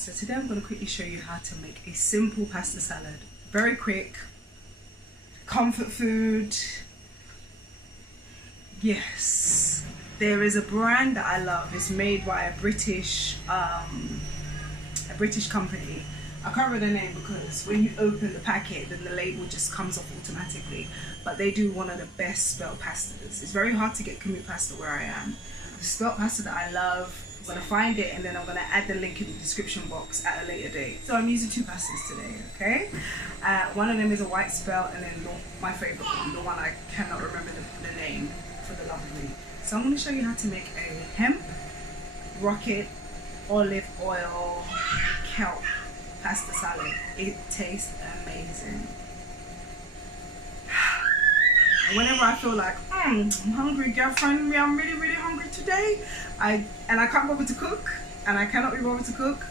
So today I'm going to quickly show you how to make a simple pasta salad. Very quick, comfort food. Yes, there is a brand that I love. It's made by a British company. I can't remember the name because when you open the packet, then the label just comes off automatically. But they do one of the best spelt pastas. It's very hard to get Kamut pasta where I am. The spelt pasta that I love, I'm going to find it and then I'm going to add the link in the description box at a later date. So I'm using two pastas today, okay? One of them is a white spelt and then my favorite one, the one I cannot remember the name for the love of me. So I'm going to show you how to make a hemp, rocket, olive oil, kelp pasta salad. It tastes amazing. And whenever I feel like, I'm hungry, girlfriend, I'm really hungry today, and I can't bother to cook, and I cannot be bothered to cook,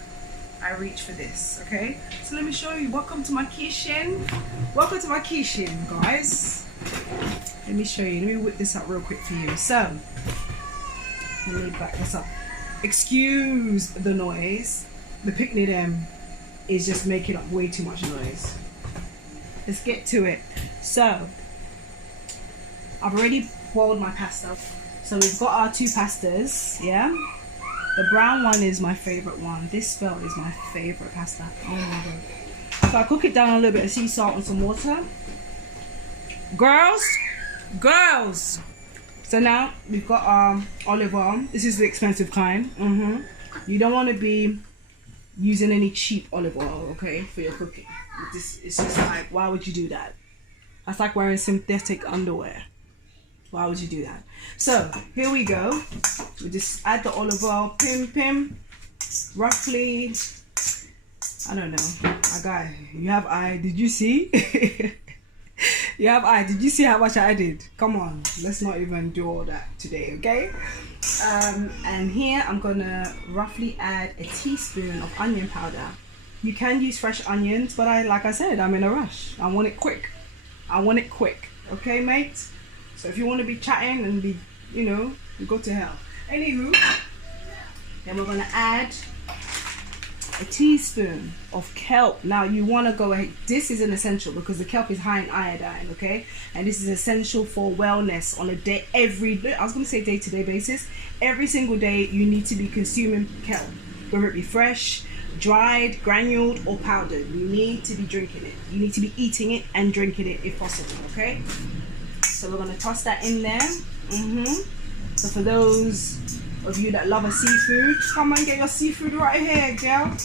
I reach for this, okay? So let me show you. Welcome to my kitchen. Welcome to my kitchen, guys. Let me show you. Let me whip this up real quick for you. So, let me back this up. Excuse the noise. The picnic them is just making up way too much noise. Let's get to it. So, I've already boiled my pasta. So we've got our two pastas, yeah? The brown one is my favorite one. This spelt is my favorite pasta. Oh my god. So I cook it down a little bit of sea salt and some water. Girls! So now we've got our olive oil. This is the expensive kind. You don't want to be using any cheap olive oil, okay, for your cooking. It's just like, why would you do that? That's like wearing synthetic underwear. Why would you do that? So here we go. We just add the olive oil, pim, roughly. I don't know. My guy, you have eye. Did you see? You have eye. Did you see how much I added? Come on, let's not even do all that today, okay? And here I'm gonna roughly add a teaspoon of onion powder. You can use fresh onions, but like I said, I'm in a rush. I want it quick. Okay, mate? So if you want to be chatting and be, you go to hell. Anywho, then we're going to add a teaspoon of kelp. Now you want to go ahead. This is an essential because the kelp is high in iodine, okay? And this is essential for wellness on a day, I was going to say day-to-day basis. Every single day you need to be consuming kelp, whether it be fresh, dried, granuled, or powdered. You need to be drinking it. You need to be eating it and drinking it if possible, okay? So we're going to toss that in there. So for those of you that love a seafood, come and get your seafood right here, girl.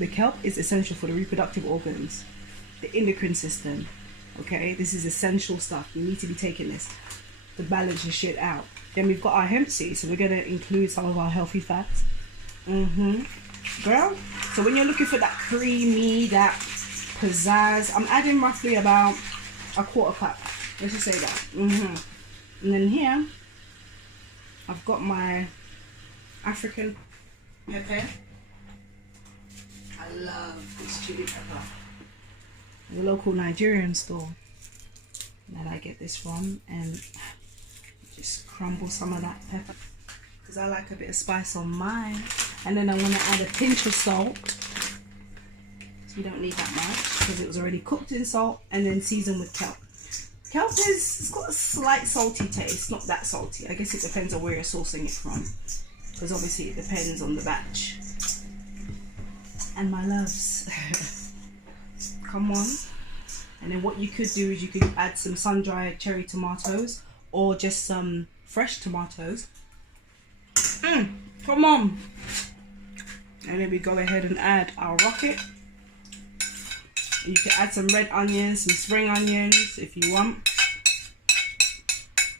The kelp is essential for the reproductive organs, the endocrine system, okay? This is essential stuff. You need to be taking this to balance your shit out. Then we've got our hemp seeds, so we're going to include some of our healthy fats. Girl, so when you're looking for that creamy, that pizzazz, I'm adding roughly about a quarter cup. Let's just say that. And then here, I've got my African pepper. I love this chili pepper. The local Nigerian store that I get this from, and just crumble some of that pepper because I like a bit of spice on mine. And then I want to add a pinch of salt. So you don't need that much because it was already cooked in salt and then seasoned with kelp. Kelp it's got a slight salty taste, not that salty. I guess it depends on where you're sourcing it from, because obviously it depends on the batch. And my loves, come on. And then what you could do is you could add some sun-dried cherry tomatoes or just some fresh tomatoes. Come on. And then we go ahead and add our rocket. You can add some red onions, some spring onions if you want.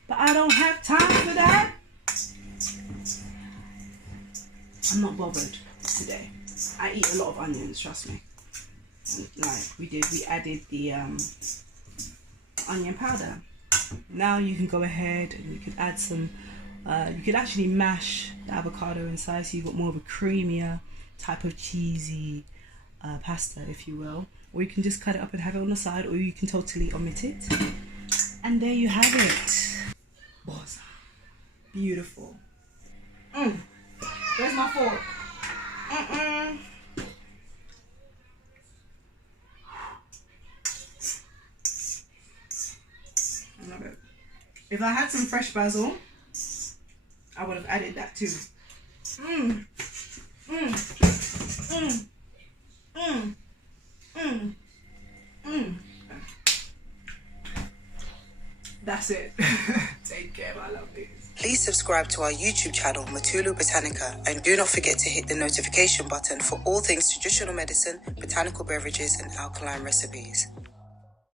But I don't have time for that. I'm not bothered today. I eat a lot of onions, trust me. And like we added the onion powder. Now you can go ahead and you can add some, you could actually mash the avocado inside so you've got more of a creamier type of cheesy pasta, if you will. Or you can just cut it up and have it on the side, or you can totally omit it. And there you have it. Awesome. Beautiful. Where's my fork? If I had some fresh basil, I would have added that too. That's it. Take care, my lovelies. Please subscribe to our YouTube channel, Matulu Botanica, and do not forget to hit the notification button for all things traditional medicine, botanical beverages, and alkaline recipes.